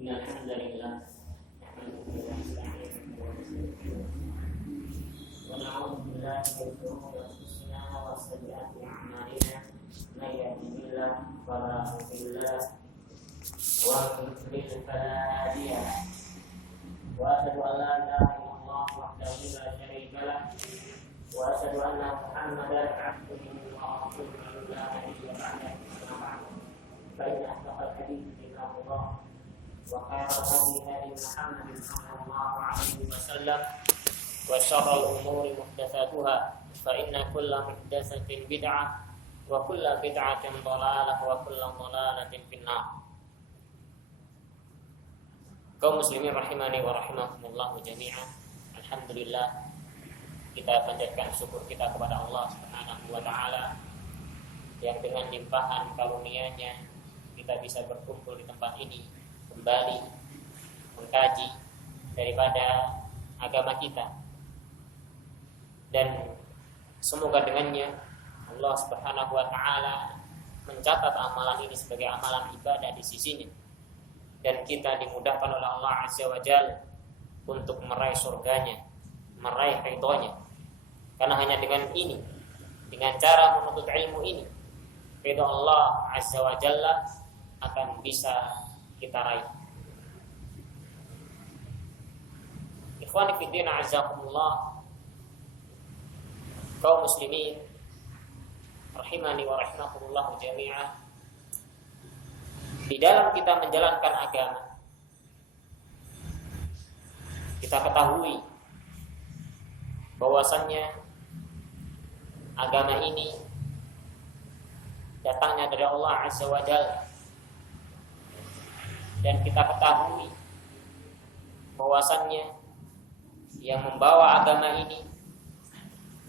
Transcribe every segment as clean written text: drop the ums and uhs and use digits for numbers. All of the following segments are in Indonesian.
إن الحمد لله نحمده ونستعينه ونستغفره ونعوذ بالله من شرور أنفسنا وسيئات أعمالنا من يهده الله فلا مضل له ومن يضلل فلا هادي له وأشهد أن لا إله إلا الله وحده لا شريك له وأشهد أن محمدا عبده ورسوله لا نبي بعده أما بعد فإن أصدق الحديث كتاب الله وخير الهدي هدي محمد صلى الله عليه وسلم وشر الأمور محدثاتها فإن كل محدثة بدعة وكل بدعة ضلالة وكل ضلالة في النار. Kaum muslimin rahimani wa rahimakumullah jami'an. Alhamdulillah, kita panjatkan syukur kita kepada Allah Subhanahu wa taala yang dengan limpahan karunia-Nya kita bisa berkumpul di tempat ini kembali mengkaji daripada agama kita, dan semoga dengannya Allah Subhanahu wa taala mencatat amalan ini sebagai amalan ibadah di sisinya, dan kita dimudahkan oleh Allah Azza wa Jalla untuk meraih surganya, meraih ridhonya. Karena hanya dengan ini, dengan cara menuntut ilmu ini, ridho Allah Azza wa Jalla akan bisa kita raih. Ikhwani fi din a'azzakumullah, kaum muslimin rahimani wa rahimakumullah jami'an. Di dalam kita menjalankan agama, kita ketahui bahwasannya agama ini datangnya dari Allah Azza wa Jalla, dan kita ketahui bahwasannya yang membawa agama ini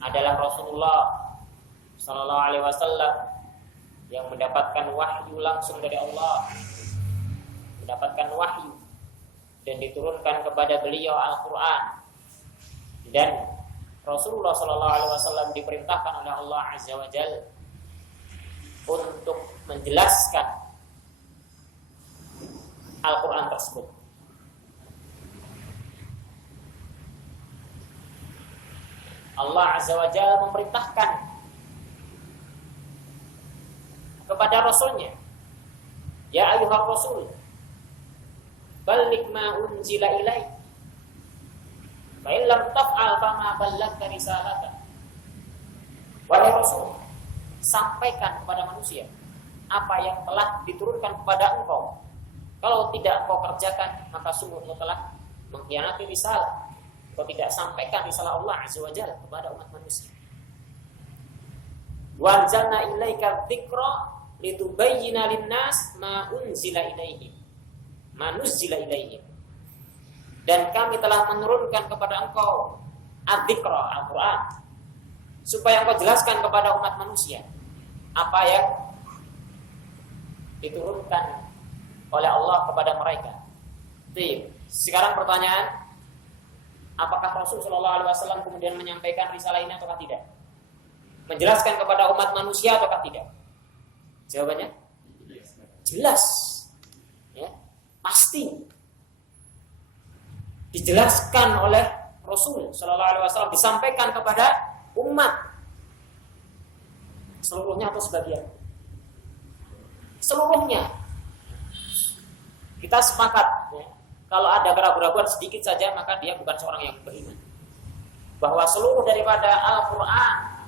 adalah Rasulullah sallallahu alaihi wasallam yang mendapatkan wahyu langsung dari Allah, mendapatkan wahyu dan diturunkan kepada beliau Al-Qur'an. Dan Rasulullah sallallahu alaihi wasallam diperintahkan oleh Allah Azza wa Jalla untuk menjelaskan Al-Quran tersebut. Allah Azza wa Jalla memerintahkan kepada Rasulnya, ya ayuhar Rasul, balligh ma unzila ilaik, fa in lam taf'al fama ballaghta risalata. Wahai Rasul, sampaikan kepada manusia apa yang telah diturunkan kepada engkau. Kalau tidak kau kerjakan, maka sungguh kau telah mengkhianati risalah. Kau tidak sampaikan risalah Allah Azza wa Jalla kepada umat manusia. Wa anzalna ilaika dzikra litubayyana lin-nas ma unzila ilaihim. Ma nuzila ilaihim. Dan kami telah menurunkan kepada engkau adzikra, Al-Qur'an, supaya engkau jelaskan kepada umat manusia apa yang diturunkan oleh Allah kepada mereka. Sekarang pertanyaan, apakah Rasul sallallahu alaihi wasallam kemudian menyampaikan risalah ini ataukah tidak? Menjelaskan kepada umat manusia ataukah tidak? Jawabannya jelas. Ya, pasti dijelaskan oleh Rasul sallallahu alaihi wasallam, disampaikan kepada umat seluruhnya atau sebagian? Seluruhnya. Kita sepakat, ya, kalau ada keraguan-keraguan sedikit saja, maka dia bukan seorang yang beriman. Bahwa seluruh daripada Al-Quran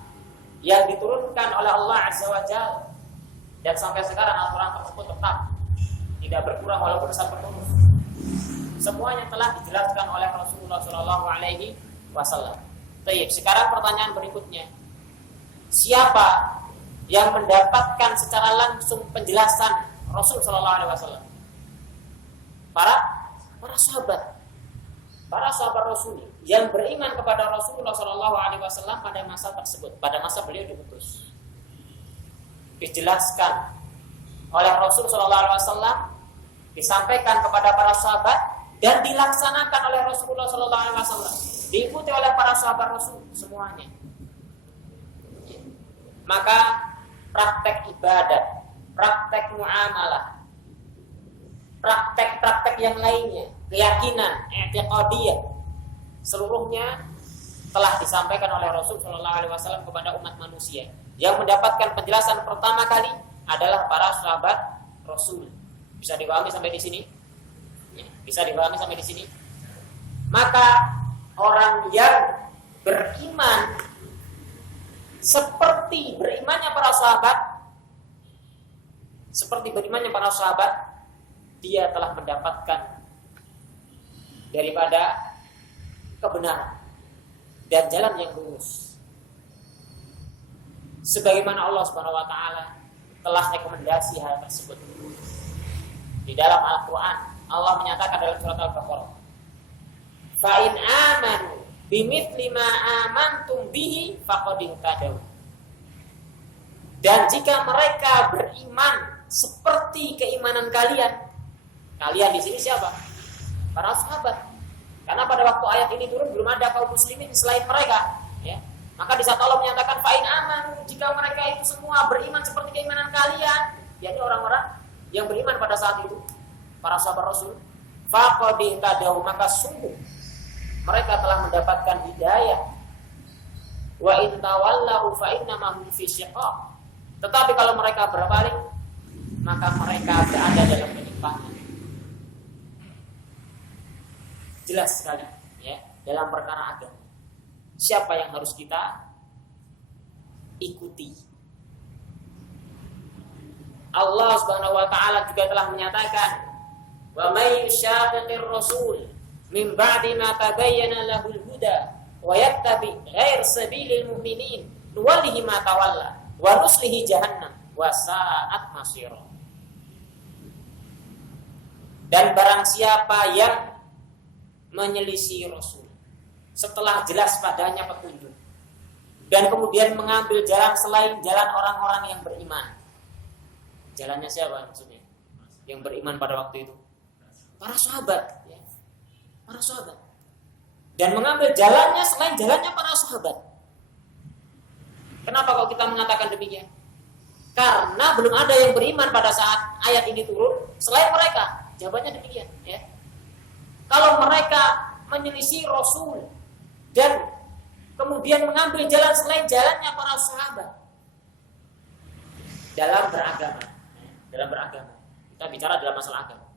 yang diturunkan oleh Allah Azza wa Jalla, dan sampai sekarang Al-Quran tersebut tetap tidak berkurang walaupun sampai penuh, semuanya telah dijelaskan oleh Rasulullah Shallallahu Alaihi Wasallam. Sekarang pertanyaan berikutnya, siapa yang mendapatkan secara langsung penjelasan Rasul Shallallahu Alaihi Wasallam? Para sahabat Rasul yang beriman kepada Rasulullah Shallallahu Alaihi Wasallam pada masa tersebut, pada masa beliau diutus, dijelaskan oleh Rasul Shallallahu Alaihi Wasallam, disampaikan kepada para sahabat dan dilaksanakan oleh Rasulullah Shallallahu Alaihi Wasallam, diikuti oleh para sahabat Rasul semuanya. Maka praktek ibadah, praktek muamalah, praktek-praktek yang lainnya, keyakinan, i'tiqadiyah, seluruhnya telah disampaikan oleh Rasul Shallallahu Alaihi Wasallam kepada umat manusia. Yang mendapatkan penjelasan pertama kali adalah para sahabat Rasul. Bisa dipahami sampai di sini? Ya, bisa dipahami sampai di sini? Maka orang yang beriman seperti berimannya para sahabat, dia telah mendapatkan daripada kebenaran dan jalan yang lurus. Sebagaimana Allah Subhanahu wa taala telah rekomendasi hal tersebut. Di dalam Al-Qur'an Allah menyatakan dalam surat Al-Baqarah, "Fa in amanu bimithli ma amantum bihi faqad ihtadaw." Dan jika mereka beriman seperti keimanan kalian di sini siapa? Para sahabat. Karena pada waktu ayat ini turun belum ada kaum muslimin selain mereka, ya. Maka di saat Allah menyatakan fa in amanu, jika mereka itu semua beriman seperti keimanan kalian, yakni orang-orang yang beriman pada saat itu, para sahabat Rasul, faqad ihtadaw, maka sungguh mereka telah mendapatkan hidayah. Wa in tawallau fa innama hum fi syiqaq. Tetapi kalau mereka berpaling, maka mereka berada dalam penyimpangan. Jelas sekali, ya, dalam perkara agama. Siapa yang harus kita ikuti? Allah Subhanahu wa taala juga telah menyatakan, "Wa may yushaqiqir rasul min ba'di ma tabayyana lahul huda wa yattabi ghair sabilil mu'minin nuwallihi ma tawalla wa nuslihi jahannam wa sa'at masira." Dan barang siapa yang menyelisih Rasul setelah jelas padanya petunjuk dan kemudian mengambil jalan selain jalan orang-orang yang beriman. Jalannya siapa maksudnya? Yang beriman pada waktu itu? Para sahabat, ya. Para sahabat. Dan mengambil jalannya selain jalannya para sahabat. Kenapa kalau kita mengatakan demikian? Karena belum ada yang beriman pada saat ayat ini turun selain mereka. Jawabannya demikian, ya. Kalau mereka menyelisih Rasul dan kemudian mengambil jalan selain jalannya para sahabat dalam beragama, kita bicara dalam masalah agama.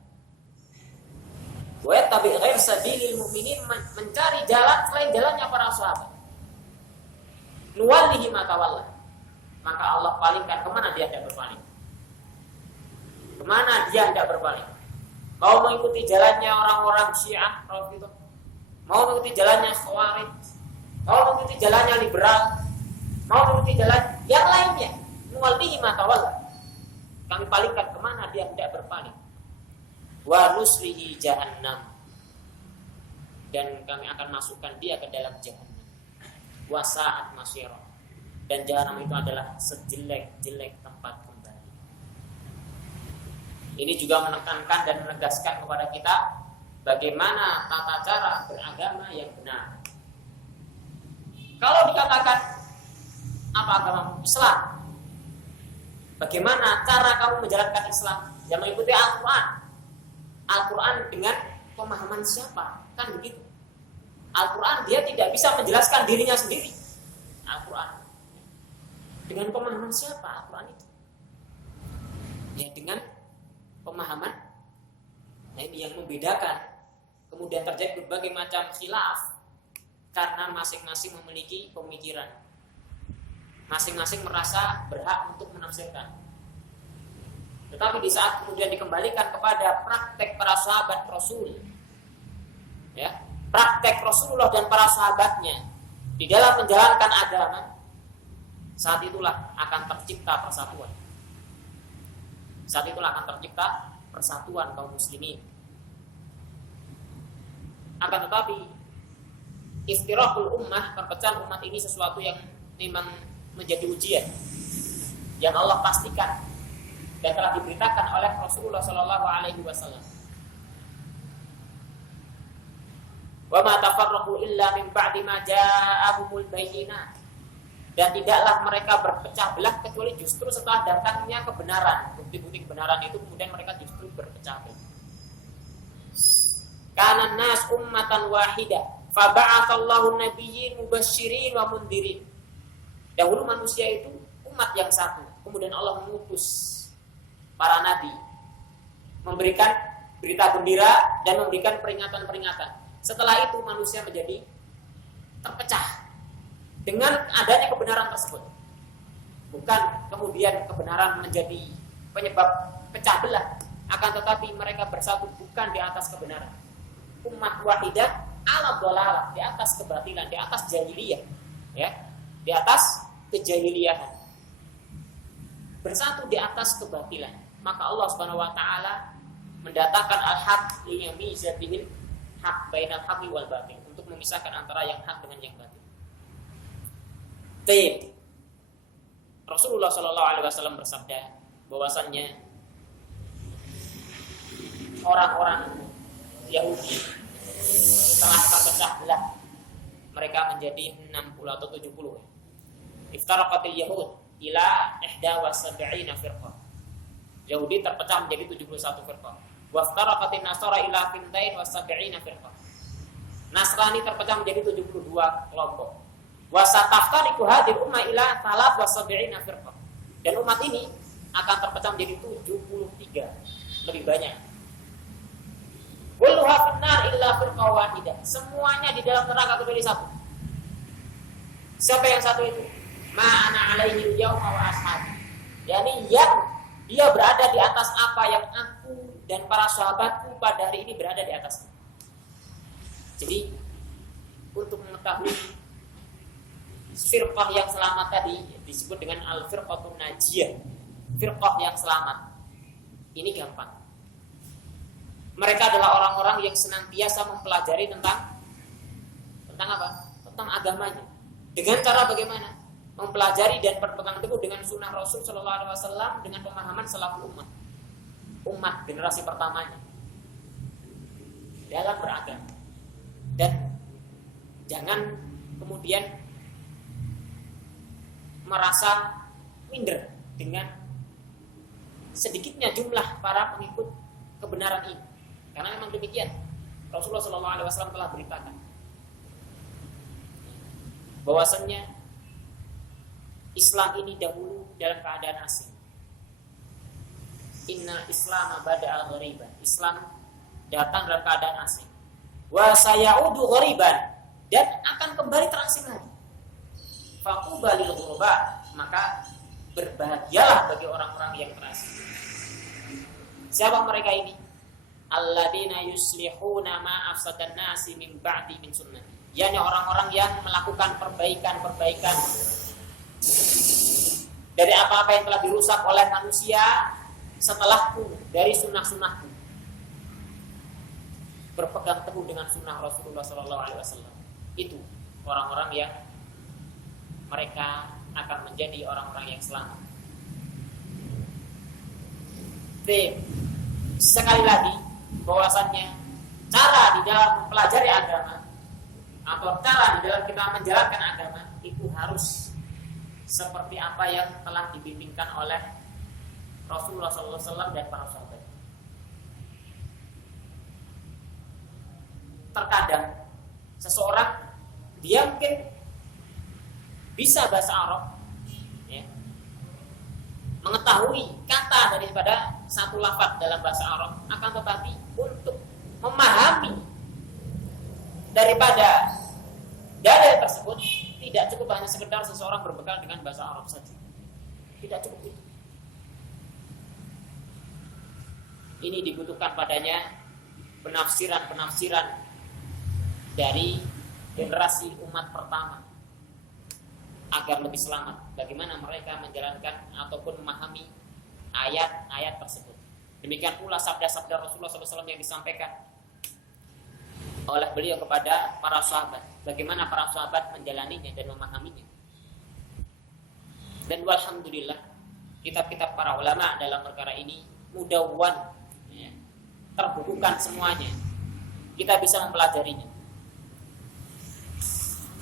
Wa yattabi ghair sabilil mu'minin, mencari jalan selain jalannya para sahabat. Nuwallihi ma tawalla, maka Allah palingkan kemana dia tidak berpaling. Kemana dia tidak berpaling? Mau mengikuti jalannya orang-orang Syiah, Rafidhah, mau mengikuti jalannya Khawarij, mau mengikuti jalannya liberal, mau mengikuti jalan yang lainnya, nuwallihi ma tawalla, kami palingkan kemana dia tidak berpaling. Wa nuslihi jahannam, dan kami akan masukkan dia ke dalam jahannam. Wa sa'at masira, dan jahannam itu adalah sejelek-jelek tempat kembali. Ini juga menekankan dan menegaskan kepada kita bagaimana tata cara beragama yang benar. Kalau dikatakan apa agama Islam, bagaimana cara kamu menjalankan Islam? Yang mengikuti Al-Quran. Al-Quran dengan pemahaman siapa? Kan begitu. Al-Quran dia tidak bisa menjelaskan dirinya sendiri. Al-Quran dengan pemahaman siapa Al-Quran itu? Ya dengan pemahaman. Nah, ini yang membedakan. Kemudian terjadi berbagai macam khilaf karena masing-masing memiliki pemikiran. Masing-masing merasa berhak untuk menafsirkan. Tetapi di saat kemudian dikembalikan kepada praktek para sahabat Rasul, ya, praktek Rasulullah dan para sahabatnya di dalam menjalankan agama, saat itulah akan tercipta persatuan. Saat itulah akan tercipta persatuan kaum muslimin. Akan tetapi iftiraqul ummah, perpecahan umat ini sesuatu yang memang menjadi ujian yang Allah pastikan dan telah diberitakan oleh Rasulullah Shallallahu Alaihi Wasallam. Wa ma tafarraqu illa min ba'di ma ja'ahumul bayyinat. Dan tidaklah mereka berpecah belah kecuali justru setelah datangnya kebenaran. Bukti-bukti kebenaran itu kemudian mereka justru berpecah belah. Kana nas ummatan wahidah, fa ba'atsallahu nabiyyin mubasysyirin wa mundhirin. Dahulu manusia itu umat yang satu, kemudian Allah mengutus para nabi, memberikan berita gembira dan memberikan peringatan-peringatan. Setelah itu manusia menjadi terpecah dengan adanya kebenaran tersebut. Bukan kemudian kebenaran menjadi penyebab pecah belah, akan tetapi mereka bersatu bukan di atas kebenaran. Umat wahidah ala dhalalah, di atas kebatilan, di atas jahiliyah, ya, di atas kejahiliahan. Bersatu di atas kebatilan. Maka Allah Subhanahu wa taala mendatangkan al-haq liyamiza bihil haq bainal haqqi wal batil, untuk memisahkan antara yang hak dengan yang batil. Baik. Rasulullah sallallahu alaihi wasallam bersabda bahwasannya orang-orang Yahudi telah terpecah belah. Mereka menjadi 60 atau 70. Iftaraqatil yahud ila 71 firqah. Yahudi terpecah menjadi 71 firqah. Waftaraqatin nasara ila 72 firqah. Nasrani terpecah menjadi 72 kelompok. Wasataftariqu hadhihi ummah ila 73 firqah. Dan umat ini akan terpecah menjadi 73, lebih banyak. Kulluha finnar illa firqah wahidah. Semuanya di dalam neraka kecuali satu. Siapa yang satu itu? Ma ana alaihi yauma wa ashabi. Yani yang dia berada di atas apa yang aku dan para sahabatku pada hari ini berada di atas. Jadi untuk mengetahui firqah yang selamat tadi disebut dengan al-firqatun najiyah, firqah yang selamat. Ini gampang. Mereka adalah orang-orang yang senantiasa mempelajari tentang apa? Tentang agamanya. Dengan cara bagaimana? Mempelajari dan berpegang teguh dengan sunnah Rasul Sallallahu Alaihi Wasallam dengan pemahaman salaful umat generasi pertamanya dalam beragama. Dan jangan kemudian merasa minder dengan sedikitnya jumlah para pengikut kebenaran ini, karena memang demikian. Rasulullah SAW telah beritakan bahwasannya Islam ini dahulu dalam keadaan asing. Inna Islam bada'a ghariban. Islam datang dalam keadaan asing. Wa sayaudu ghariban, dan akan kembali terasing lagi. Faqubalil ghuraba, maka berbahagialah bagi orang-orang yang terasing. Siapa mereka ini? Alladzina yuslihuna ma afsadan nasi min ba'di min sunnah. Yani orang-orang yang melakukan perbaikan-perbaikan dari apa-apa yang telah dirusak oleh manusia setelahku, dari sunnah-sunnahku. Berpegang teguh dengan sunnah Rasulullah SAW. Itu orang-orang yang mereka akan menjadi orang-orang yang selamat. Sekali lagi bahwasannya cara di dalam mempelajari agama atau cara di dalam kita menjalankan agama itu harus seperti apa yang telah dibimbingkan oleh Rasulullah SAW dan para sahabat. Terkadang seseorang dia mungkin bisa bahasa Arab, ya, mengetahui kata daripada satu lafaz dalam bahasa Arab, akan tetapi untuk memahami daripada dalil tersebut tidak cukup hanya sekedar seseorang berbekal dengan bahasa Arab saja. Tidak cukup itu. Ini dibutuhkan padanya penafsiran dari generasi umat pertama agar lebih selamat. Bagaimana mereka menjalankan ataupun memahami ayat-ayat tersebut. Demikian pula sabda-sabda Rasulullah SAW yang disampaikan oleh beliau kepada para sahabat. Bagaimana para sahabat menjalaninya dan memahaminya. Dan walhamdulillah, kitab-kitab para ulama dalam perkara ini mudawwan, ya, terbukukan semuanya. Kita bisa mempelajarinya.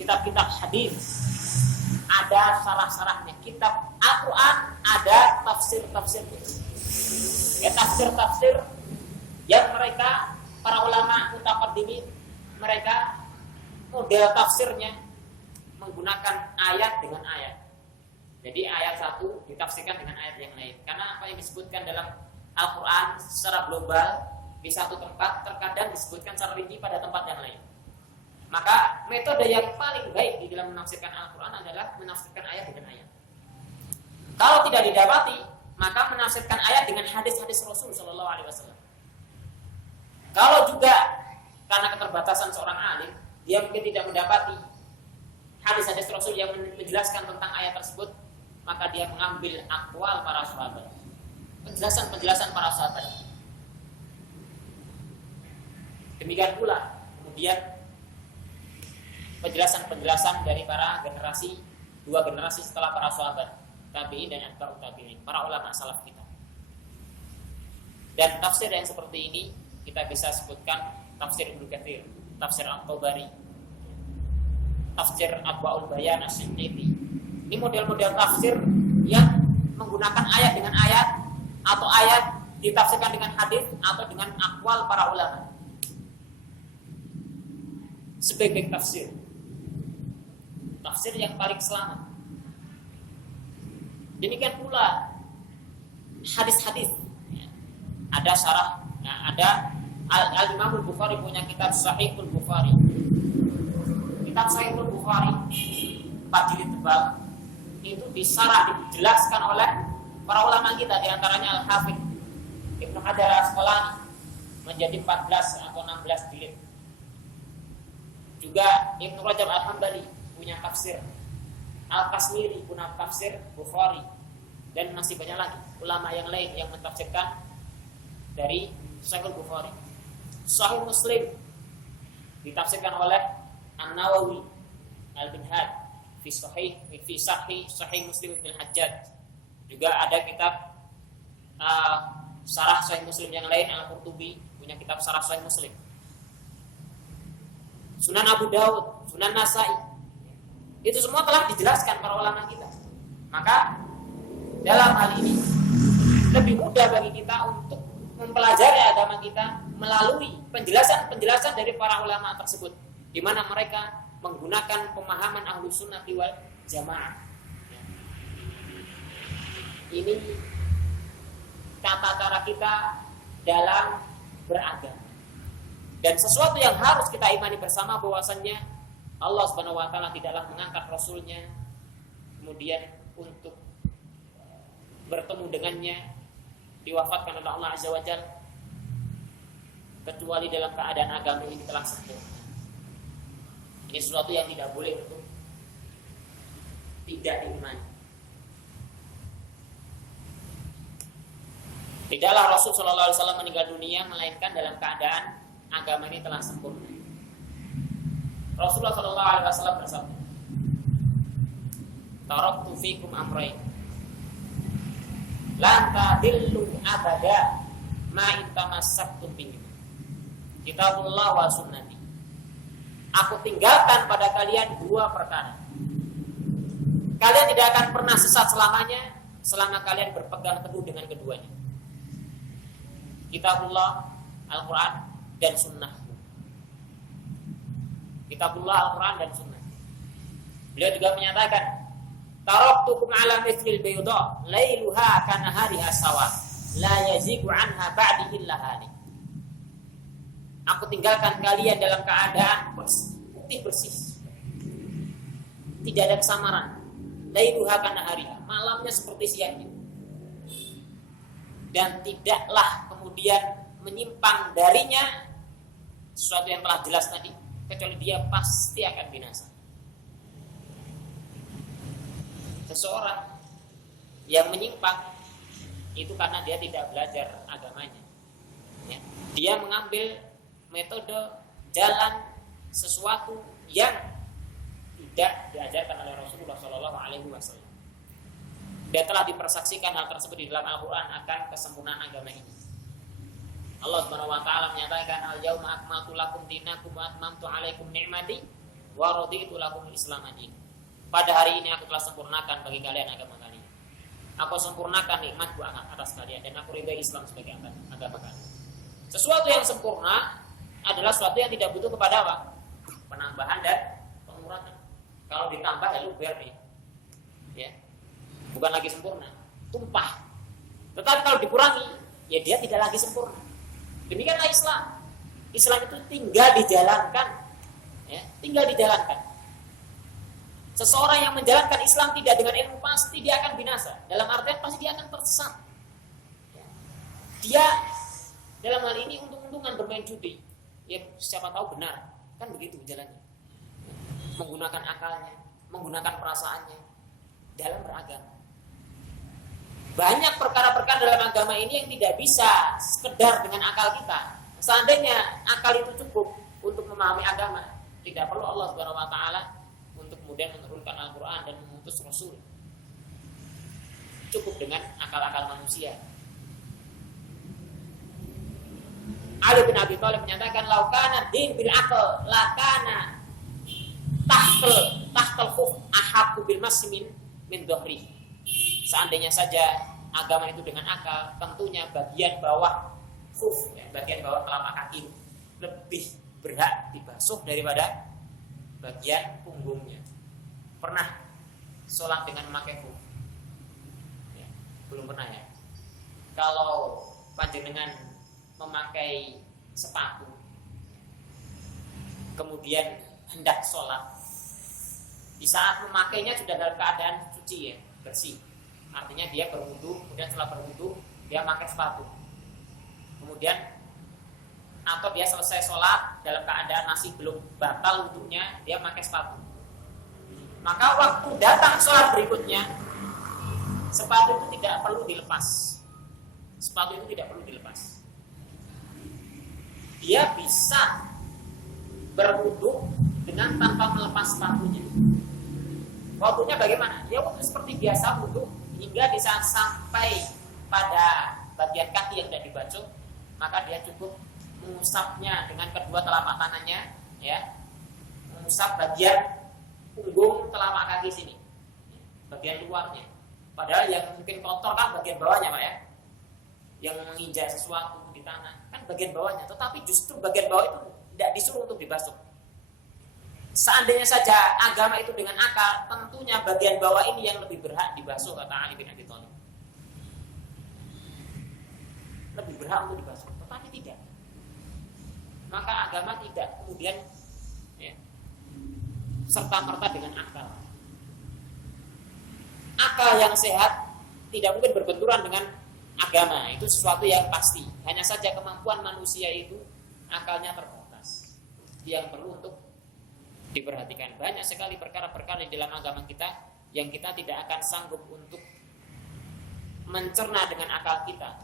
Kitab-kitab hadis ada syarah-syarahnya. Kitab Al-Quran ada tafsir-tafsirnya. Ya, tafsir-tafsir yang mereka para ulama mutaqaddimin, mereka model tafsirnya menggunakan ayat dengan ayat. Jadi ayat satu ditafsirkan dengan ayat yang lain. Karena apa yang disebutkan dalam Al-Quran secara global di satu tempat terkadang disebutkan secara rinci pada tempat yang lain. Maka metode yang paling baik di dalam menafsirkan Al-Quran adalah menafsirkan ayat dengan ayat. Kalau tidak didapati, maka menafsirkan ayat dengan hadis-hadis Rasul Shallallahu Alaihi Wasallam. Kalau juga karena keterbatasan seorang alim, dia mungkin tidak mendapati hadis-hadis Rasul yang menjelaskan tentang ayat tersebut, maka dia mengambil aqwal para sahabat, penjelasan-penjelasan para sahabat. Demikian pula kemudian penjelasan-penjelasan dari para generasi, dua generasi setelah para sahabat, tabi'in dan atba'ut tabi'in, para ulama salaf kita. Dan tafsir yang seperti ini kita bisa sebutkan tafsir Ibnu Katsir, tafsir At-Tabari, tafsir Adwaul Bayan As-Sinqiti. Ini model-model tafsir yang menggunakan ayat dengan ayat, atau ayat ditafsirkan dengan hadis atau dengan aqwal para ulama. Sebagai tafsir yang paling selamat. Demikian pula hadis-hadis. Ada syarah, ada Al-Imam Al-Bukhari punya kitab Sahihul Bukhari. Kitab Sahihul Bukhari 4 jilid tebal, itu disarah, dijelaskan oleh para ulama kita, diantaranya Al-Hafidz Ibnu Hajar Al-Asqalani menjadi 14 atau 16 jilid. Juga Ibnu Rajab Al-Hambali punya tafsir, Al-Qasmiri punya tafsir Bukhari, dan masih banyak lagi ulama yang lain yang mentafsirkan dari Sahih Bukhari. Sahih Muslim ditafsirkan oleh An-Nawawi Al-Minhaj fi Sahih Muslim Ibn Hajjaj. Juga ada kitab Syarah Sahih Muslim yang lain, Al-Qurtubi punya kitab Syarah Sahih Muslim. Sunan Abu Daud, Sunan Nasai, itu semua telah dijelaskan para ulama kita. Maka dalam hal ini lebih mudah bagi kita untuk mempelajari agama kita melalui penjelasan-penjelasan dari para ulama tersebut, di mana mereka menggunakan pemahaman Ahlus Sunnah wal Jamaah. Ini tata cara kita dalam beragama. Dan sesuatu yang harus kita imani bersama, bahwasannya Allah Subhanahu wa taala tidaklah mengangkat rasulnya kemudian untuk bertemu dengannya, diwafatkan oleh Allah Azza wa Jalla, kecuali dalam keadaan agama ini telah sempurna. Ini sesuatu yang tidak boleh untuk tidak diimani. Tidaklah Rasul Shallallahu Alaihi Wasallam meninggal dunia melainkan dalam keadaan agama ini telah sempurna. Rasulullah Shallallahu Alaihi Wasallam bersabda, "Taraktu fikum amrayn, lan tadillu abada ma in tamassaktum bihi, kitabullah wa sunnati." Aku tinggalkan pada kalian dua perkara. Kalian tidak akan pernah sesat selamanya selama kalian berpegang teguh dengan keduanya. Kitabullah, Al-Quran, dan Sunnah. Kitabullah, Al-Quran, dan Sunnah. Beliau juga menyatakan, taraktukum ala mithlil bayda, lailuha kanahariha sawa, la yazigu anha ba'di illa halik. Aku tinggalkan kalian dalam keadaan putih bersih, tidak ada kesamaran. Lailuha kanahariha, malamnya seperti siangnya, dan tidaklah kemudian menyimpang darinya sesuatu yang telah jelas tadi, kecuali dia pasti akan binasa. Seseorang yang menyimpang itu karena dia tidak belajar agamanya, ya. Dia mengambil metode jalan sesuatu yang tidak diajarkan oleh Rasulullah Shallallahu Alaihi Wasallam. Dia telah dipersaksikan hal tersebut di dalam Al-Quran akan kesempurnaan agama ini. Allah Subhanahu Wa Taala menyatakan, Al-Yauma akmaltu lakum dinakum wa atmamtu alaikum ni'mati wa raditu lakum al-Islam dinan. Pada hari ini aku telah sempurnakan bagi kalian agama kalian. Aku sempurnakan nikmatku atas kalian dan aku ridai Islam sebagai agama kalian. Sesuatu yang sempurna adalah sesuatu yang tidak butuh kepada apa? Penambahan dan pengurangan. Kalau ditambah ya luber nih. Ya. Bukan lagi sempurna, tumpah. Tetapi kalau dikurangi, ya dia tidak lagi sempurna. Demikianlah Islam. Islam itu tinggal dijalankan. Ya, tinggal dijalankan. Seseorang yang menjalankan Islam tidak dengan ilmu pasti dia akan binasa. Dalam artian pasti dia akan tersesat. Ya. Dia dalam hal ini untung-untungan bermain judi. Ya siapa tahu benar. Kan begitu jalannya. Menggunakan akalnya, menggunakan perasaannya dalam beragama. Banyak perkara-perkara dalam agama ini yang tidak bisa sekedar dengan akal kita. Seandainya akal itu cukup untuk memahami agama, tidak perlu Allah Subhanahu wa taala untuk kemudian menurunkan Al-Qur'an dan mengutus Rasul. Cukup dengan akal-akal manusia. Ali bin Abi Thalib menyatakan laukana din bil aql lakana tahtal khuf ahabbu bil masmin min dhahri. Seandainya saja agama itu dengan akal, tentunya bagian bawah khuf, ya, bagian bawah telapak kaki lebih berhak dibasuh daripada bagian punggungnya. Pernah sholat dengan memakai khuf? Ya, belum pernah ya. Kalau panjenengan memakai sepatu, kemudian hendak sholat, di saat memakainya sudah dalam keadaan suci ya, bersih. Artinya dia berwudu, kemudian setelah berwudu dia pakai sepatu. Kemudian atau dia selesai sholat dalam keadaan masih belum batal wudunya, dia pakai sepatu. Maka waktu datang sholat berikutnya, sepatu itu tidak perlu dilepas. Sepatu itu tidak perlu dilepas. Dia bisa berwudu dengan tanpa melepas sepatunya. Wudunya bagaimana? Ya wudu seperti biasa wudu, hingga di saat sampai pada bagian kaki yang tidak dibasuh, maka dia cukup mengusapnya dengan kedua telapak tangannya, ya, mengusap bagian punggung telapak kaki sini, bagian luarnya. Padahal yang mungkin kotor kan bagian bawahnya, Pak ya, yang menginjak sesuatu di tanah kan bagian bawahnya. Tetapi justru bagian bawah itu tidak disuruh untuk dibasuh. Seandainya saja agama itu dengan akal, tentunya bagian bawah ini yang lebih berhak dibasuh, kata Ali bin Abi Thalib. Lebih berhak untuk dibasuh, tetapi tidak. Maka agama tidak kemudian ya, serta-merta dengan akal. Akal yang sehat tidak mungkin berbenturan dengan agama. Itu sesuatu yang pasti. Hanya saja kemampuan manusia itu akalnya terbatas. Yang perlu untuk diperhatikan. Banyak sekali perkara-perkara di dalam agama kita yang kita tidak akan sanggup untuk mencerna dengan akal kita.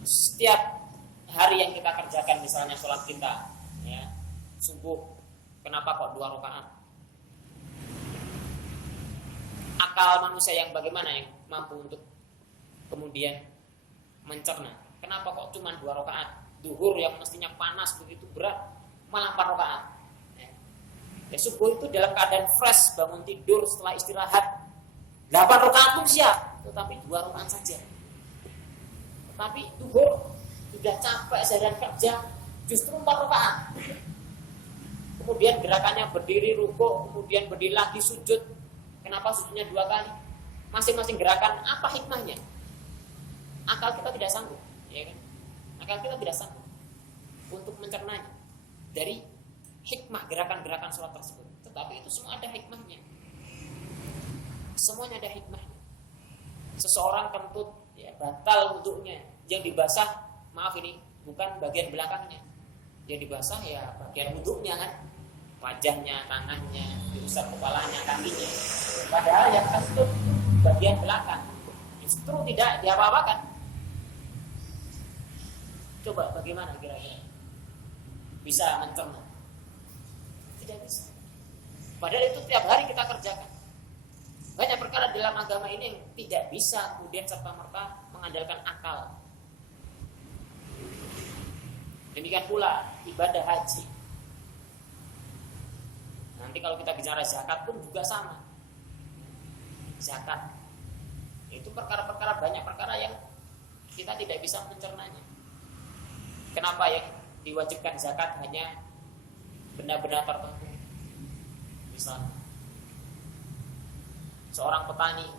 Setiap hari yang kita kerjakan, misalnya sholat kita, ya, subuh, kenapa kok 2 rakaat? Akal manusia yang bagaimana yang mampu untuk kemudian mencerna? Kenapa kok cuma 2 rakaat? Duhur yang mestinya panas begitu berat, malah 4 rakaat. Ya, subuh itu dalam keadaan fresh, bangun tidur setelah istirahat 8 rakaat pun siap, tetapi 2 rakaat saja. Tetapi duhur sudah capek seharian kerja, justru 4 rakaat. Kemudian gerakannya berdiri rukuk, kemudian berdiri lagi sujud. Kenapa sujudnya 2 kali? Masing-masing gerakan apa hikmahnya? Akal kita tidak sanggup, ya kan? Akal kita tidak sanggup untuk mencernanya dari hikmah gerakan-gerakan sholat tersebut. Tetapi itu semua ada hikmahnya. Semuanya ada hikmahnya. Seseorang kentut, ya, batal wudunya. Yang dibasah, maaf ini bukan bagian belakangnya. Yang dibasah ya bagian wudunya kan, wajahnya, tangannya, diusap kepalanya, kakinya. Padahal yang kentut bagian belakang justru tidak diapa-apakan. Coba bagaimana kira-kira bisa mencerna? Tidak bisa. Padahal itu tiap hari kita kerjakan. Banyak perkara dalam agama ini yang tidak bisa kemudian serta-merta mengandalkan akal. Demikian pula ibadah haji. Nanti kalau kita bicara zakat pun juga sama. Zakat itu perkara-perkara, banyak perkara yang kita tidak bisa mencernanya. Kenapa yang diwajibkan zakat hanya benda-benda tertentu? Misalnya seorang petani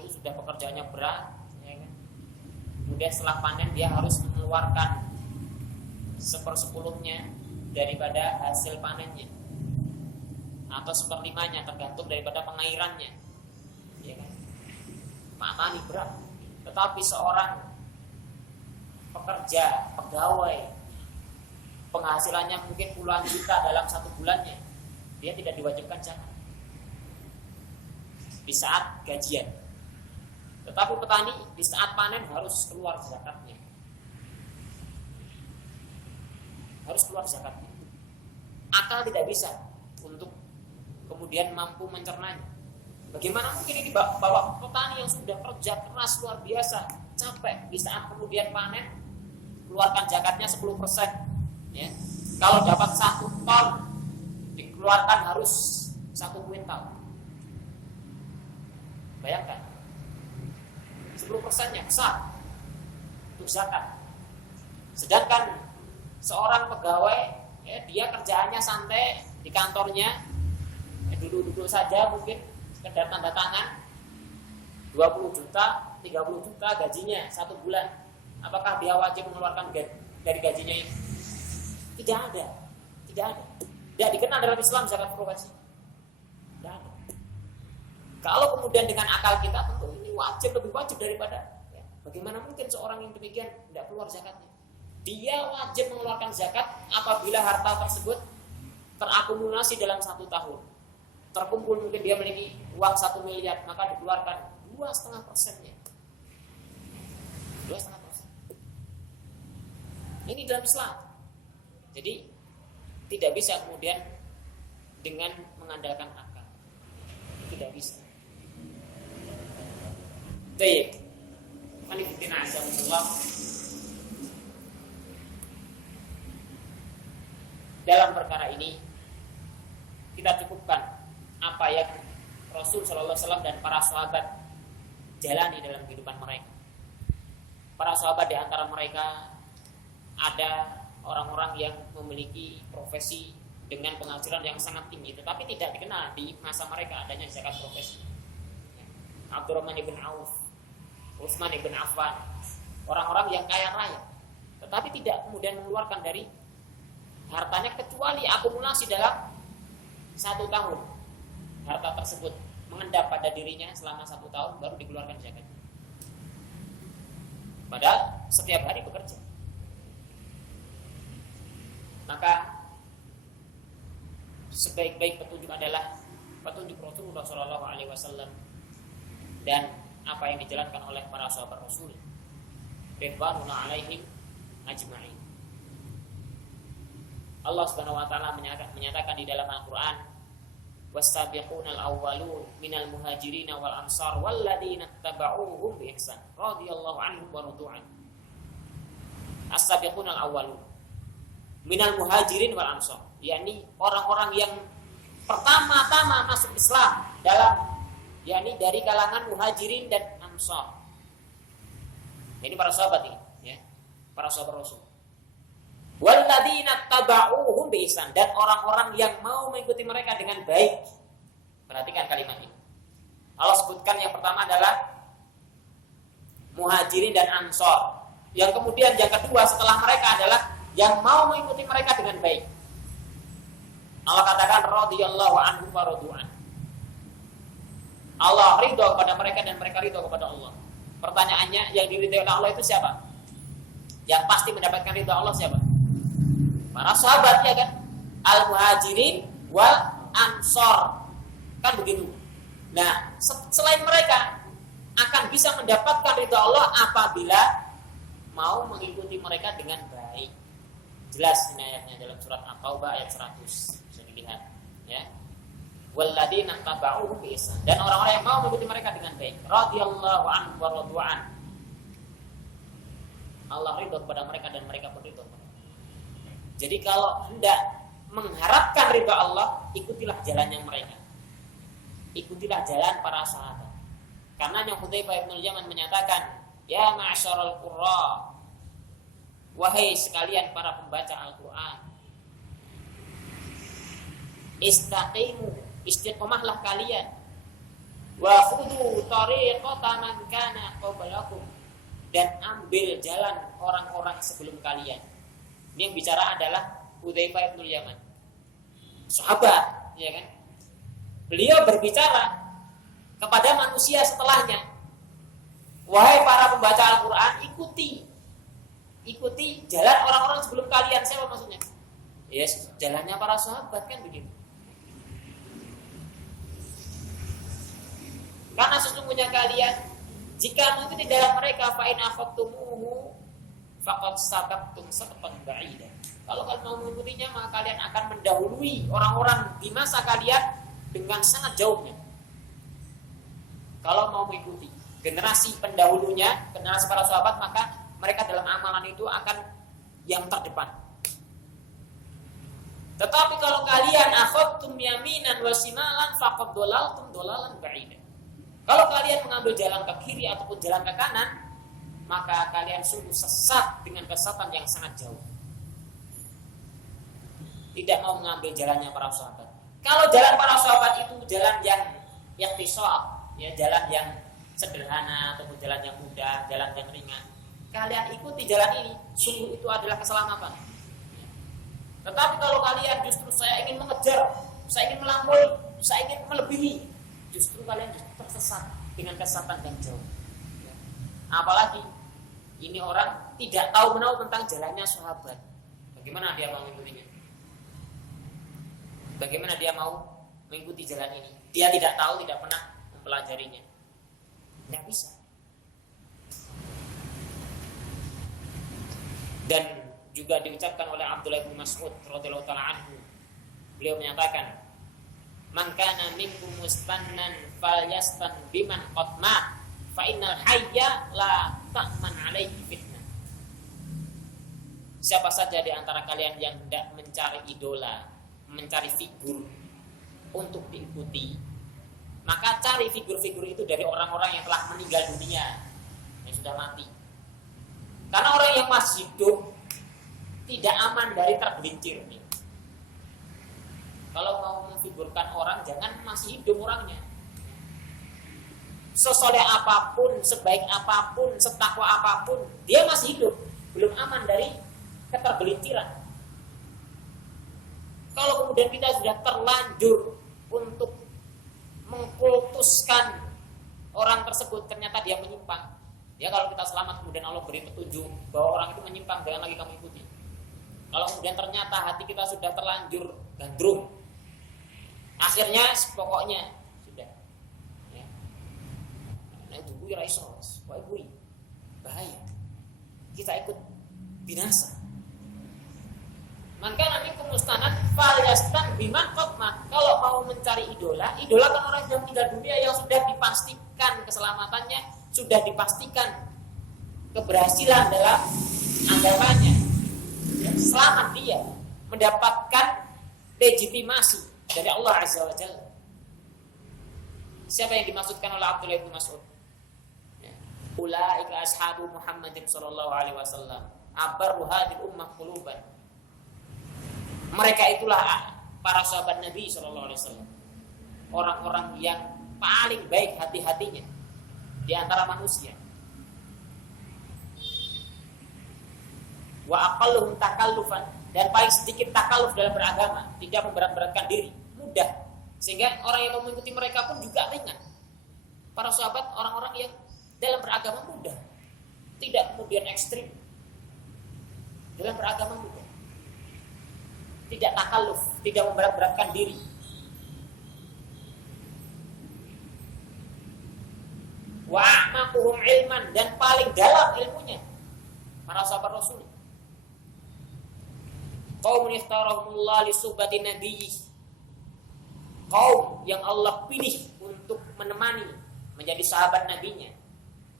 itu sudah pekerjaannya berat, ya kan? Kemudian setelah panen dia harus mengeluarkan 1/10 daripada hasil panennya, atau 1/5 tergantung daripada pengairannya, ya kan? Petani berat. Tetapi seorang pekerja, pegawai, penghasilannya mungkin puluhan juta dalam 1 bulannya, dia tidak diwajibkan zakat di saat gajian. Tetapi petani di saat panen harus keluar zakatnya. Harus keluar zakatnya. Akal tidak bisa untuk kemudian mampu mencernanya. Bagaimana mungkin ini bahwa petani yang sudah kerja keras luar biasa, capek, di saat kemudian panen keluarkan zakatnya 10%, ya. Kalau dapat 1 ton dikeluarkan harus 1 kuintal. Bayangkan, 10%-nya besar untuk zakat. Sedangkan seorang pegawai, ya, dia kerjaannya santai di kantornya, ya, duduk-duduk saja, mungkin sekedar tanda tangan, 20 juta, 30 juta gajinya 1 bulan. Apakah dia wajib mengeluarkan dari gajinya ini? Tidak ada. Tidak dikenal dalam Islam zakat profesi. Tidak ada. Kalau kemudian dengan akal kita, tentu ini lebih wajib daripada, ya, bagaimana mungkin seorang yang demikian tidak keluar zakatnya? Dia wajib mengeluarkan zakat apabila harta tersebut terakumulasi dalam 1 tahun. Terkumpul mungkin dia memiliki uang 1 miliar, maka dikeluarkan 2,5%-nya. 2,5%. Ini dalam Islam. Jadi tidak bisa kemudian dengan mengandalkan akal. Tidak bisa. Baik. Khalifatina azamullah. Dalam perkara ini kita cukupkan apa yang Rasul sallallahu alaihi wasallam dan para sahabat jalani dalam kehidupan mereka. Para sahabat di antara mereka ada orang-orang yang memiliki profesi dengan penghasilan yang sangat tinggi, tetapi tidak dikenal di masa mereka adanya zakat profesi. Abdurrahman ibn Auf, Utsman ibn Affan, orang-orang yang kaya raya, tetapi tidak kemudian mengeluarkan dari hartanya kecuali akumulasi dalam 1 tahun. Harta tersebut mengendap pada dirinya selama 1 tahun baru dikeluarkan zakat. Padahal setiap hari bekerja. Maka sebaik-baik petunjuk adalah petunjuk Rasulullah sallallahu alaihi wasallam dan apa yang dijalankan oleh para sahabat Rasul ridwanullah alaihim ajma'in. Allah Subhanahu wa taala menyatakan di dalam Al-Qur'an, was-sabiqunal awwalun minal muhajirin wal ansar walladzina tabauhum bi ihsan radhiyallahu anhum wa radu'an. As-sabiqunal awwalun minal muhajirin wal ansar, yakni orang-orang yang pertama-tama masuk Islam yakni dari kalangan muhajirin dan ansar. Ini para sahabat ini, ya, para sahabat Rasul. Walladzina tabauhum bi ihsan, dan orang-orang yang mau mengikuti mereka dengan baik. Perhatikan kalimat ini. Allah sebutkan yang pertama adalah muhajirin dan ansar. Yang kemudian yang kedua setelah mereka adalah yang mau mengikuti mereka dengan baik. Allah katakan radhiyallahu anhum wa radu'an. Allah ridho kepada mereka dan mereka ridho kepada Allah. Pertanyaannya, yang diridhoi oleh Allah itu siapa? Yang pasti mendapatkan ridho Allah siapa? Para sahabat, ya kan? Al-muhajirin wal ansor. Kan begitu. Nah, selain mereka akan bisa mendapatkan ridho Allah apabila mau mengikuti mereka dengan baik. Jelas ini ayatnya dalam surat At-Taubah ayat 100. Bisa dilihat, ya. Walladzina tabauhum bi ihsan, dan orang-orang yang mau mengikuti mereka dengan baik. Radhiyallahu anhum wa radu'an. Allah ridho kepada mereka dan mereka pun ridho. Jadi kalau hendak mengharapkan ridha Allah, ikutilah jalannya mereka. Ikutilah jalan para sahabat. Karena yang Hudzaifah bin Yaman menyatakan, ya ma'syaral qurra, Wahai sekalian para pembaca Al-Quran, istaqimu, istiqomahlah kalian. Wa khudu tariqata man kana qablakum, dan ambil jalan orang-orang sebelum kalian. Ini yang bicara adalah Hudzaifah bin Yaman, sahabat, ya kan? Beliau berbicara kepada manusia setelahnya, wahai para pembaca Al-Quran, ikuti jalan orang-orang sebelum kalian. Siapa maksudnya? Yes, jalannya para sahabat, kan begitu. Karena sesungguhnya kalian jika mengikuti jalan mereka, fa in akhadtumuhu faqad sabaqtum sabqan ba'ida. Kalau kalian mau mengikutinya, maka kalian akan mendahului orang-orang di masa kalian dengan sangat jauhnya. Kalau mau mengikuti generasi pendahulunya, generasi para sahabat, maka mereka dalam amalan itu akan yang terdepan. Tetapi kalau kalian akhadtum yaminan wa shimalan faqad dhalaltum dhalalan ba'ida. Kalau kalian mengambil jalan ke kiri ataupun jalan ke kanan, maka kalian sungguh sesat dengan kesesatan yang sangat jauh. Tidak mau mengambil jalannya para sahabat. Kalau jalan para sahabat itu jalan yang ikhtisar, ya, jalan yang sederhana ataupun jalan yang mudah, jalan yang ringan, kalian ikuti jalan ini, sungguh itu adalah keselamatan. Tetapi kalau kalian justru saya ingin mengejar, saya ingin melampaui, saya ingin melebihi, justru kalian tersesat dengan kesesatan yang jauh. Apalagi ini orang tidak tahu menahu tentang jalannya sahabat. Bagaimana dia mau mengikutinya? Bagaimana dia mau mengikuti jalan ini? Dia tidak tahu, tidak pernah mempelajarinya. Tidak bisa. Dan juga diucapkan oleh Abdullah bin Mas'ud radhiyallahu ta'ala anhu. Beliau menyatakan, "Man kana minkum mustannan falyastan biman qad ma fa innal hayya la ta'man alaihi fitnah." Siapa saja di antara kalian yang hendak mencari idola, mencari figur untuk diikuti, maka cari figur-figur itu dari orang-orang yang telah meninggal dunia, yang sudah mati. Karena orang yang masih hidup tidak aman dari tergelincir. Kalau mau memfigurkan orang, jangan masih hidup orangnya. Sesoleh apapun, sebaik apapun, setakwa apapun, dia masih hidup, belum aman dari ketergelinciran. Kalau kemudian kita sudah terlanjur untuk mengkultuskan orang tersebut, ternyata dia menyimpang. Ya, kalau kita selamat kemudian Allah beri petunjuk bahwa orang itu menyimpang, jangan lagi kamu ikuti. Kalau kemudian ternyata hati kita sudah terlanjur gandrung, akhirnya pokoknya sudah, ya. Nah itu gue raisos, gue bahaya. Kita ikut binasa. Maka nanti kemustanan falyastan biman qatma. Kalau mau mencari idola kan orang yang meninggal dunia yang sudah dipastikan keselamatannya, sudah dipastikan keberhasilan dalam agamanya. Selamat dia mendapatkan legitimasi dari Allah Azza wa Jalla. Siapa yang dimaksudkan oleh Abdullah bin Mas'ud? Ulaika ashabu Muhammadin sallallahu alaihi wasallam, abarru hadhihi ummah quluban. Mereka itulah para sahabat Nabi sallallahu alaihi wasallam. Orang-orang yang paling baik hati-hatinya di antara manusia. Wa aqalluhum takallufan, dan paling sedikit takalluf dalam beragama, tidak memberat-beratkan diri, mudah. Sehingga orang yang mengikuti mereka pun juga ringan. Para sahabat orang-orang yang dalam beragama mudah, tidak kemudian ekstrim. Dalam beragama mudah, tidak takalluf, tidak memberat-beratkan diri. Wa a'maquhum ilman, dan paling dalam ilmunya para sahabat Rasul. Qaumun ikhtarahumullah li suhbati nabiyyi, kaum yang Allah pilih untuk menemani, menjadi sahabat nabinya,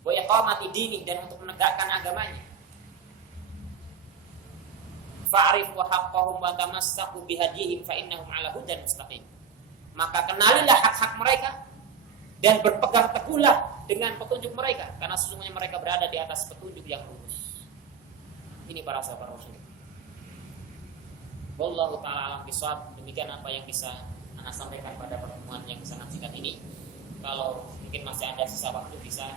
wa iqamati dini, dan untuk menegakkan agamanya. Fa'rif wa haqqahum wa tamassaku bihadihim fa innahum ala hudan mustaqim. Maka kenalilah hak-hak mereka dan berpegang teguhlah dengan petunjuk mereka, karena sesungguhnya mereka berada di atas petunjuk yang lurus. Ini para sahabat Rasul. Wallahu ta'ala alam bisawab. Demikian apa yang bisa Anda sampaikan pada pertemuan yang sangat singkat ini. Kalau mungkin masih ada sisa waktu, bisa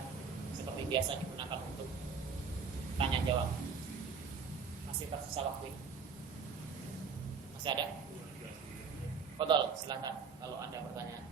seperti biasa digunakan untuk tanya jawab. Masih tersisa waktu ini? Masih ada? Fadhal, silakan kalau Anda bertanya.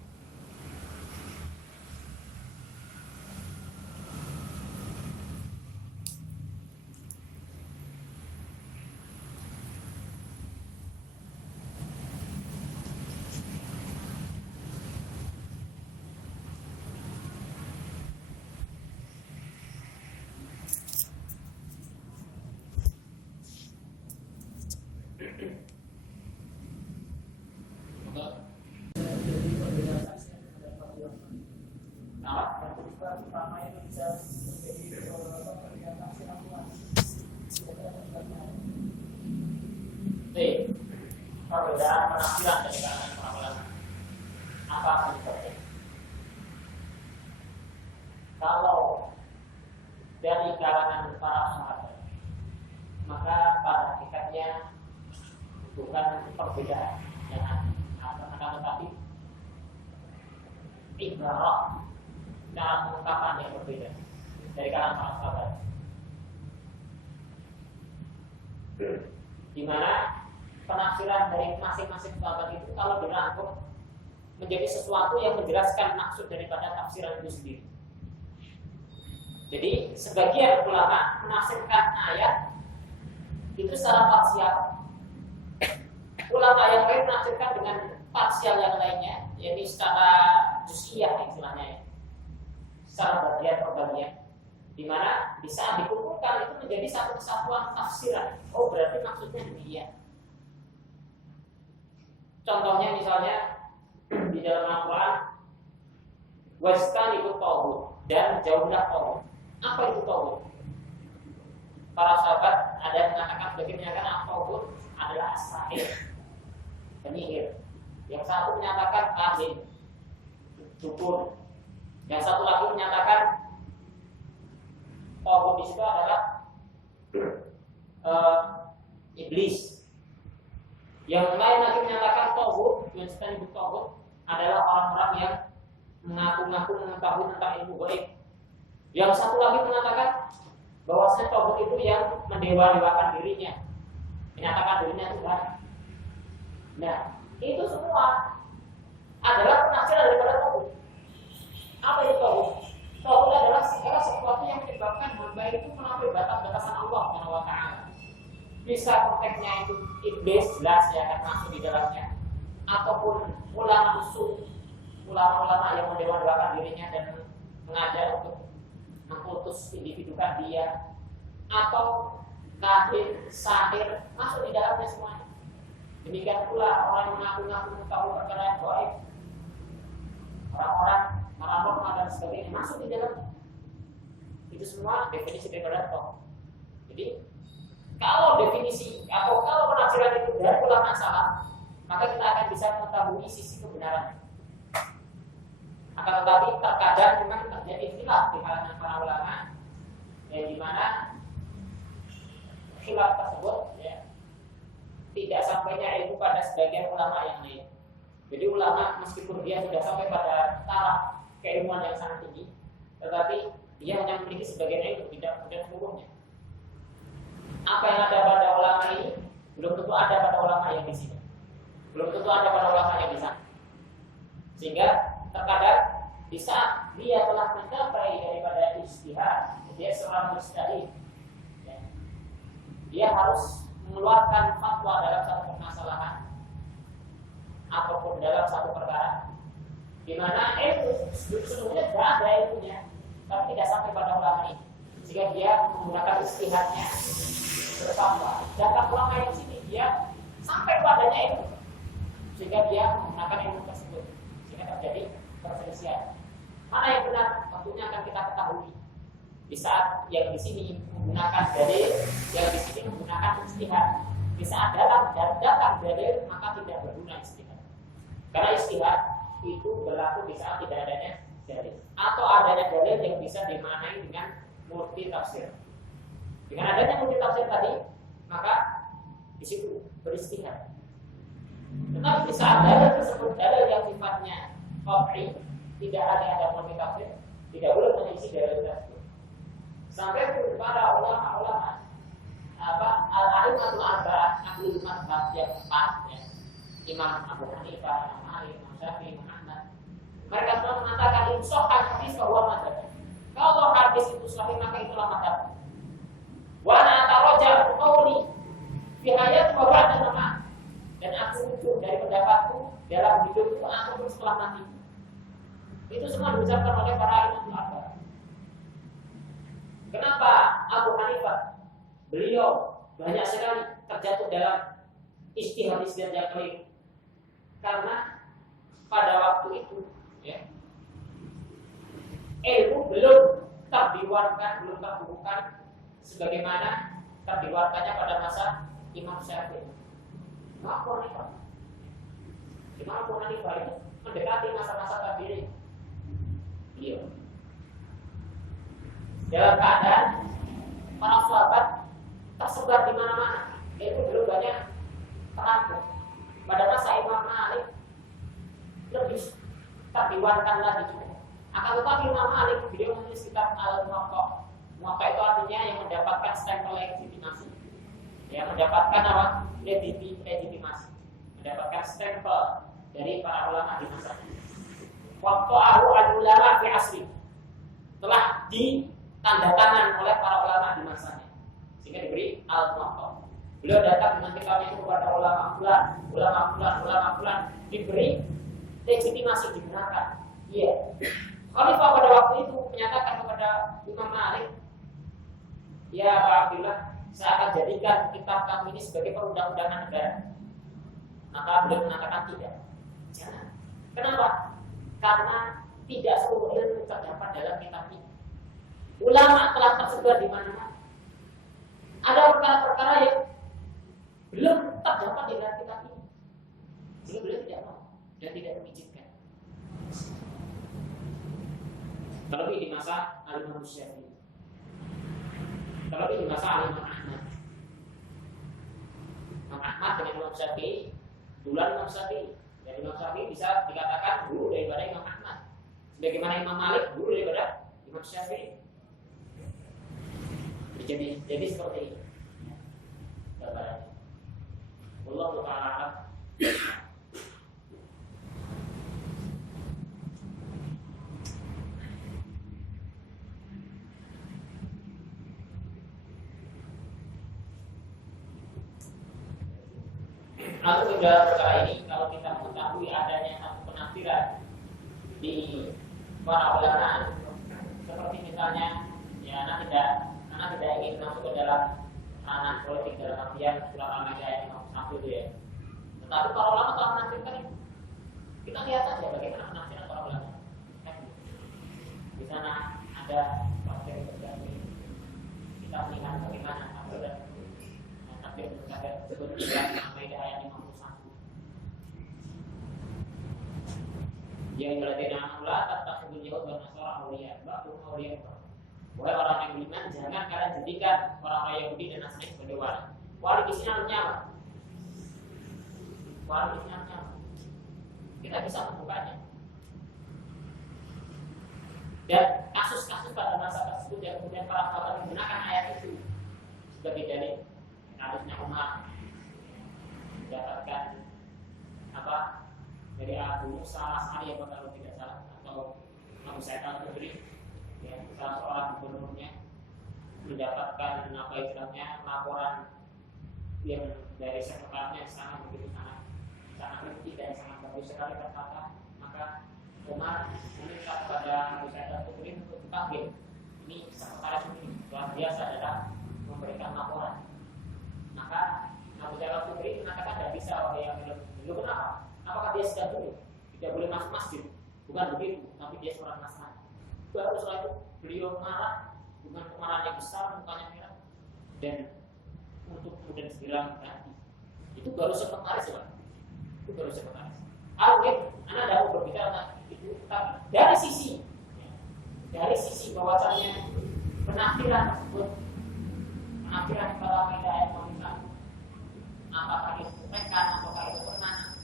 Perbedaan penafsiran dari kalangan para ulama apa penyebabnya? Kalau dari kalangan para sahabat, maka pada hakikatnya bukan perbedaan yang akan tetapi ibarat cara pengungkapan yang berbeda dari kalangan para sahabat, di mana penafsiran dari masing-masing sahabat itu kalau dirangkum menjadi sesuatu yang menjelaskan maksud daripada tafsiran itu sendiri. Jadi sebagian ulama menafsirkan ayat itu secara parsial, ulama yang lain menafsirkan dengan parsial yang lainnya, yaitu secara juz'iyah istilahnya, secara bagian per bagian, di mana di saat dikumpulkan itu menjadi satu kesatuan tafsiran. Oh, berarti maksudnya demikian. Contohnya misalnya di dalam Al-Quran, wastanibu tauhid dan jauhlah tauhid. Apa itu tauhid? Para sahabat ada yang mengatakan bagaimana tauhid adalah as-sahih, penyihir. Yang satu menyatakan kahin, dukun. Yang satu lagi menyatakan tauhid di situ adalah iblis. Yang lain lagi menyatakan tauhid, yang disebut tauhid adalah orang-orang yang mengaku-ngaku mengetahui tentang ilmu gaib. Yang satu lagi mengatakan bahwasanya tauhid itu yang mendewa-dewakan dirinya, menyatakan dirinya Tuhan. Nah, itu semua adalah penafsiran daripada tauhid. Apa itu tauhid? Tauhid adalah segala sesuatu yang menyebabkan hamba itu melampaui batas-batasan Allah Subhanahu wa taala. Bisa konteksnya itu iblis, jelas ya akan masuk di dalamnya, ataupun ulama usul, ulama-ulama yang mendewa-dewakan dirinya dan mengajar untuk mengkultus individukan dia, atau kahin, sahir, masuk di dalamnya semuanya. Demikian pula orang yang mengaku-ngaku mengetahui perkara yang gaib, orang-orang paranormal dan sebagainya masuk di dalamnya. Itu semua definisi daripada tauhid. Jadi kalau definisi atau kalau penafsiran itu dari ulama salah, maka kita akan bisa mengetahui sisi kebenarannya. Akan tetapi terkadang memang terjadi khilaf di kalangan para ulama, yang dimana khilaf tersebut ya, tidak sampainya ilmu pada sebagian ulama yang lain. Jadi ulama meskipun dia sudah sampai pada taraf keilmuan yang sangat tinggi, tetapi dia hanya memiliki sebagian ilmu, tidak seluruhnya. Apa yang ada pada ulama ini belum tentu ada pada ulama yang di sini, belum tentu ada pada ulama yang di sana. Sehingga terkadang di saat dia telah mencapai daripada ijtihad, dia seorang mujtahid, ya, dia harus mengeluarkan fatwa dalam satu permasalahan ataupun dalam satu perkara, di mana ilmu sebetulnya sudah ada ilmunya, tapi tidak sampai pada ulama ini, sehingga dia menggunakan ijtihadnya berfatwa. Dan ulama yang di sini dia sampai padanya ilmu, sehingga dia menggunakan ilmu tersebut, sehingga terjadi perselisihan. Mana yang benar tentunya akan kita ketahui di saat yang di sini menggunakan dalil, yang di sini menggunakan ijtihad. Di saat datang dalil maka tidak berguna ijtihad, karena ijtihad itu berlaku di saat tidak adanya dalil, atau adanya dalil yang bisa dimaknai dengan multi tafsir, di Dengan adanya multitafsir tadi, maka di situ beristihad. Tetapi di saat dalil tersebut dalil yang sifatnya qat'i, tidak ada multitafsir, tidak boleh mengisi dalil tersebut. Sampai para ulama al-a'immatul arba'ah, ahli mazhab yang empat, ya. Imam Abu Hanifah, Imam Malik, Imam Syafi'i, Imam Ahmad. Mereka semua mengatakan in shahha hadis bahwa mazhab. Kalau hadis itu sahih maka itulah mazhab. Wa ana atarajja qawli fi hayat wa ba'da mamat. Dan aku ujung dari pendapatku dalam hidupku ataupun setelah mati. Itu semua diucapkan oleh para imam arba'ah. Kenapa Abu Hanifah beliau banyak sekali terjatuh dalam ijtihad yang keliru? Karena pada waktu itu, ya, ilmu belum terdiwankan, belum terbukukan sebagaimana terdiwankannya pada masa Imam Syafi'i. Imam Abu Hanifah ini mendekati masa-masa tabi'in. Beliau dalam keadaan para sahabat tersebar di mana-mana, ilmu belum banyak terangkum. Pada masa Imam Malik lebih terdiwankan lagi juga. Akan tetapi Imam Malik beliau menulis kitab Al-Muwatta. Muwatta itu artinya yang mendapatkan stempel legitimasi, yang mendapatkan apa? Legitimasi, mendapatkan stempel dari para ulama di masa itu. Waqta'ahu al-ulama fi asri, telah ditanda tangan oleh para ulama di masanya, sehingga diberi Al-Muwatta. Beliau datang dengan kitab itu kepada ulama fulan, diberi legitimasi, digunakan. Iya. Khalifah pada waktu itu menyatakan kepada Imam Malik, ya Pak Abdullah, saya akan jadikan kitab kamu ini sebagai perundang-undangan negara. Maka beliau mengatakan tidak. Jangan. Kenapa? Karena tidak seluruh ilmu terdapat dalam kitab ini. Ulama telah tersebar di mana-mana. Ada perkara-perkara yang belum terdapat di dalam kitab ini. Jadi beliau tidak mau dan tidak mengizinkan. Terlebih di masa Al-Imam Syafi'i, terlebih di masa Al-Imam Ahmad. Imam Ahmad dengan Imam Syafi'i, duluan Imam Syafi'i. Dan Imam Syafi'i bisa dikatakan guru daripada Imam Ahmad, sebagaimana Imam Malik guru daripada Imam Syafi'i. Jadi seperti ini gambarannya. Wallahu ta'ala a'lam. Lalu dalam perkara ini, kalau kita mengetahui adanya satu penafsiran di para ulama, seperti misalnya, ya anak tidak ingin masuk ke dalam ranah politik dalam artian ulama media yang nomor satu itu ya. Tetapi para ulama telah menafsirkan itu. Kita lihat saja bagaimana penafsiran para ulama. Di sana ada tafsir berganti. Kita melihat bagaimana tafsir tersebut dalam media ayat 51. Yang berarti Allah tattakhidul yahud wan nasara awliya, ba'dhum awliya. Wahai orang yang beriman, jangan kalian jadikan orang-orang Yahudi dan Nasrani sebagai wali. Wali di sini artinya apa? Wali di sini artinya apa? Kita bisa membukanya. Dan kasus-kasus pada masa tersebut yang kemudian para sahabat menggunakan ayat itu sebagai dalil. Harusnya Umar mendapatkan apa dari Abu Musa al-Asy'ari kalau tidak salah, atau Abu Sa'id al-Khudri, ya, salah seorang gubernurnya mendapatkan apa istilahnya laporan yang dari sekretarnya sangat rinci dan sangat bagus sekali tertata. Maka Umar meminta kepada Abu Sa'id al-Khudri untuk dipanggil. Ini sekretaris ini luar biasa adalah memberikan laporan. Maka Abu Sa'id al-Khudri mengatakan tidak bisa wahai yang belum. Kenapa? Apakah dia sudah dulu tidak boleh masuk masjid? Bukan begitu, tapi dia seorang Nasrani. Baru setelah itu beliau marah dengan kemarahan yang besar, mukanya merah, dan untuk kemudian segera berhenti. Itu baru sekretaris ya, itu baru sekretaris. Mungkin anak tidak mau berbicara tentang itu, tapi dari sisi bahwasannya penafsiran tersebut akhirnya kalau kita yang meminta apakah itu rekan, apakah itu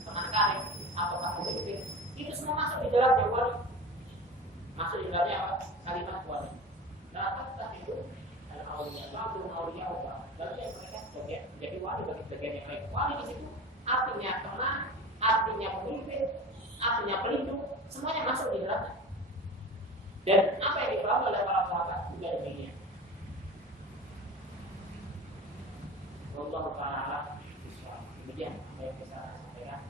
teman karib, apakah itu itu semua masuk di dalam wali, masuk di dalamnya apa? Kalimat wali. Nah, kata itu al-awliya, awliya Allah. Berarti mereka sebagai jadi wali bagi sebagian yang lain. Wali di situ artinya teman, artinya pemimpin, artinya pelindung, semuanya masuk di dalamnya. Dan apa yang dipahami oleh para sahabat juga demikian. Allah Taala demikian apa yang bisa saya sampaikan.